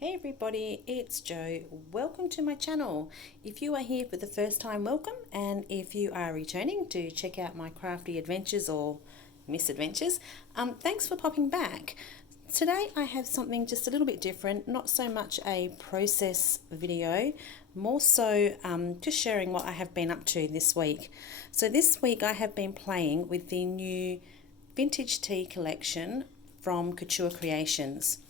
Hey everybody, it's Jo. Welcome to my channel. If you are here for the first time, welcome, and if you are returning to check out my crafty adventures or misadventures, thanks for popping back. Today I have something just a little bit different, not so much a process video, more so just sharing what I have been up to this week. So this week I have been playing with the new vintage tea collection from Couture Creations.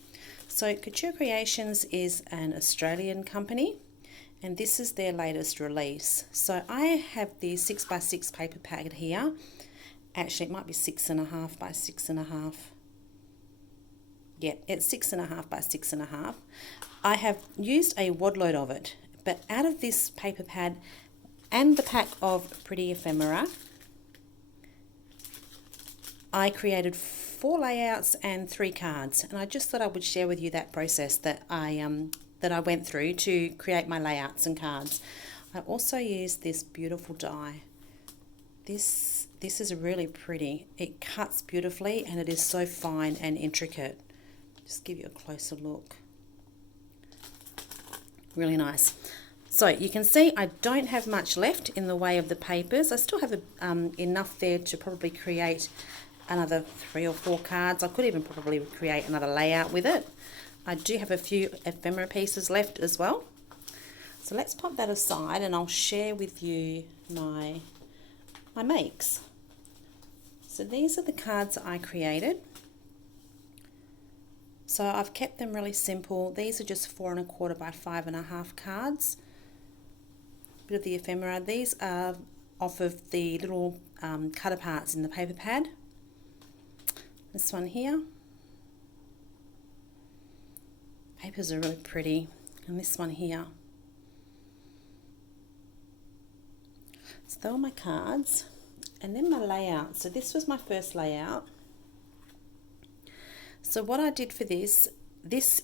So Couture Creations is an Australian company and this is their latest release. So I have the 6x6 paper pad here. Actually it might be 6.5 by 6.5. Yeah, it's 6.5 by 6.5. I have used a wad load of it, but out of this paper pad and the pack of pretty ephemera, I created 4 layouts and 3 cards, and I just thought I would share with you that process that I went through to create my layouts and cards. I also used this beautiful die. This is really pretty. It cuts beautifully and it is so fine and intricate. Just give you a closer look. Really nice. So you can see I don't have much left in the way of the papers. I still have enough there to probably create another 3 or 4 cards. I could even probably create another layout with it. I do have a few ephemera pieces left as well. So let's pop that aside and I'll share with you my makes. So these are the cards I created. So I've kept them really simple. These are just 4.25 by 5.5 cards. Bit of the ephemera. These are off of the little cut aparts in the paper pad. This one here. Papers are really pretty. And this one here. So those are my cards. And then my layout. So this was my first layout. So what I did for this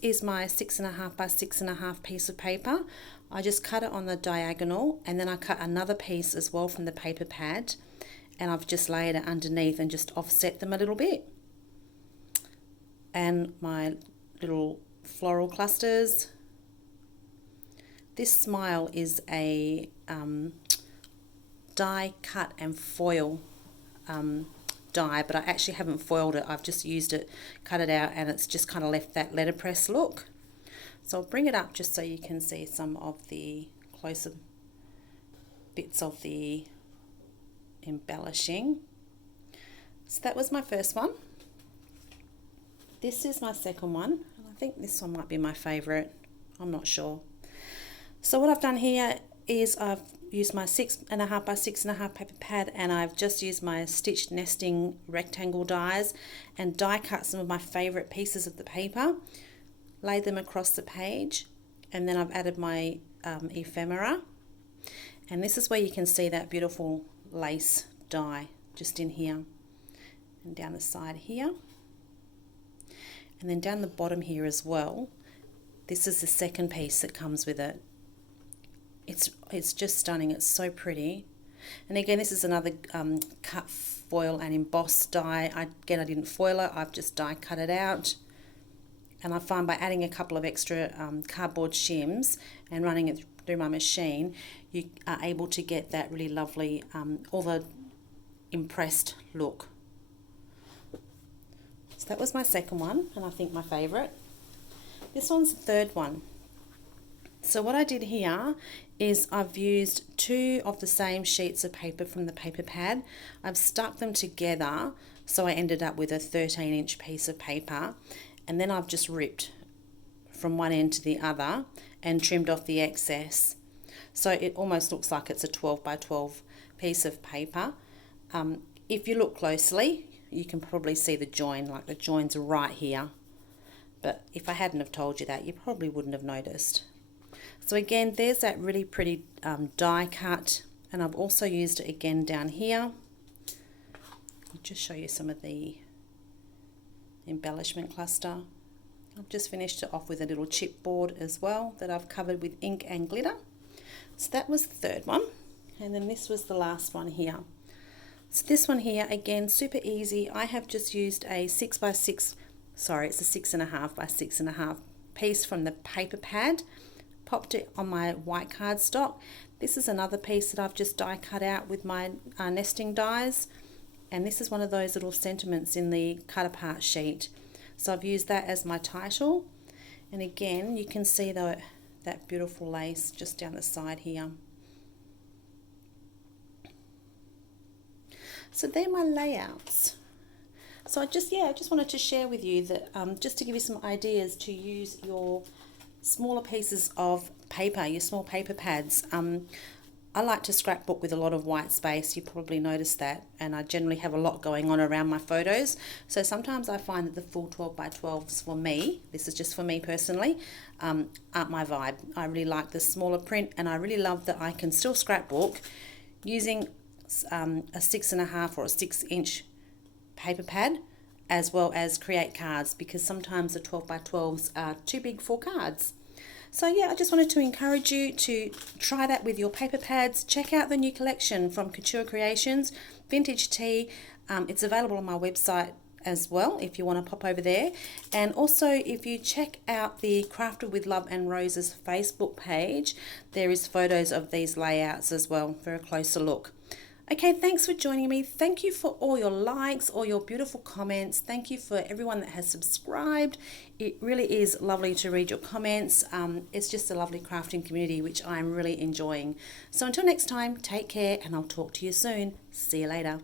is my 6.5 by 6.5 piece of paper. I just cut it on the diagonal and then I cut another piece as well from the paper pad. And I've just layered it underneath and just offset them a little bit. And my little floral clusters. This smile is a die cut and foil die, but I actually haven't foiled it. I've just used it, cut it out, and it's just kind of left that letterpress look. So I'll bring it up just so you can see some of the closer bits of the embellishing. So that was my first one. This is my second one. I think this one might be my favourite. I'm not sure. So what I've done here is I've used my 6.5 by 6.5 paper pad and I've just used my stitched nesting rectangle dies and die cut some of my favourite pieces of the paper, laid them across the page, and then I've added my ephemera. And this is where you can see that beautiful lace die just in here and down the side here. And then down the bottom here as well, this is the second piece that comes with it. It's just stunning. It's so pretty. And again, this is another cut foil and embossed die. I didn't foil it. I've just die cut it out. And I find by adding a couple of extra cardboard shims and running it through my machine, you are able to get that really lovely, all the impressed look. So that was my second one, and I think my favourite. This one's the third one. So what I did here is I've used 2 of the same sheets of paper from the paper pad. I've stuck them together, so I ended up with a 13-inch piece of paper, and then I've just ripped from one end to the other and trimmed off the excess. So it almost looks like it's a 12 by 12 piece of paper. If you look closely, you can probably see the join, like the joins are right here. But if I hadn't have told you that, you probably wouldn't have noticed. So again, there's that really pretty die cut, and I've also used it again down here. I'll just show you some of the embellishment cluster. I've just finished it off with a little chipboard as well that I've covered with ink and glitter. So that was the third one, and then this was the last one here. So this one here, again, super easy. I have just used a 6 by 6, sorry, it's a 6.5 by 6.5 piece from the paper pad, popped it on my white cardstock. This is another piece that I've just die cut out with my nesting dies, and this is one of those little sentiments in the cut apart sheet. So I've used that as my title, and again you can see that beautiful lace just down the side here. So they're my layouts. So I just wanted to share with you that just to give you some ideas to use your smaller pieces of paper, your small paper pads. I like to scrapbook with a lot of white space. You probably noticed that, and I generally have a lot going on around my photos. So sometimes I find that the full 12 by 12s for me, this is just for me personally, aren't my vibe. I really like the smaller print, and I really love that I can still scrapbook using a 6.5 or a 6-inch paper pad, as well as create cards, because sometimes the 12 by 12s are too big for cards. So yeah, I just wanted to encourage you to try that with your paper pads. Check out the new collection from Couture Creations, Vintage Tea. It's available on my website as well if you want to pop over there. And also if you check out the Crafted with Love and Roses Facebook page, there is photos of these layouts as well for a closer look. Okay, thanks for joining me. Thank you for all your likes, all your beautiful comments. Thank you for everyone that has subscribed. It really is lovely to read your comments. It's just a lovely crafting community, which I'm really enjoying. So until next time, take care, and I'll talk to you soon. See you later.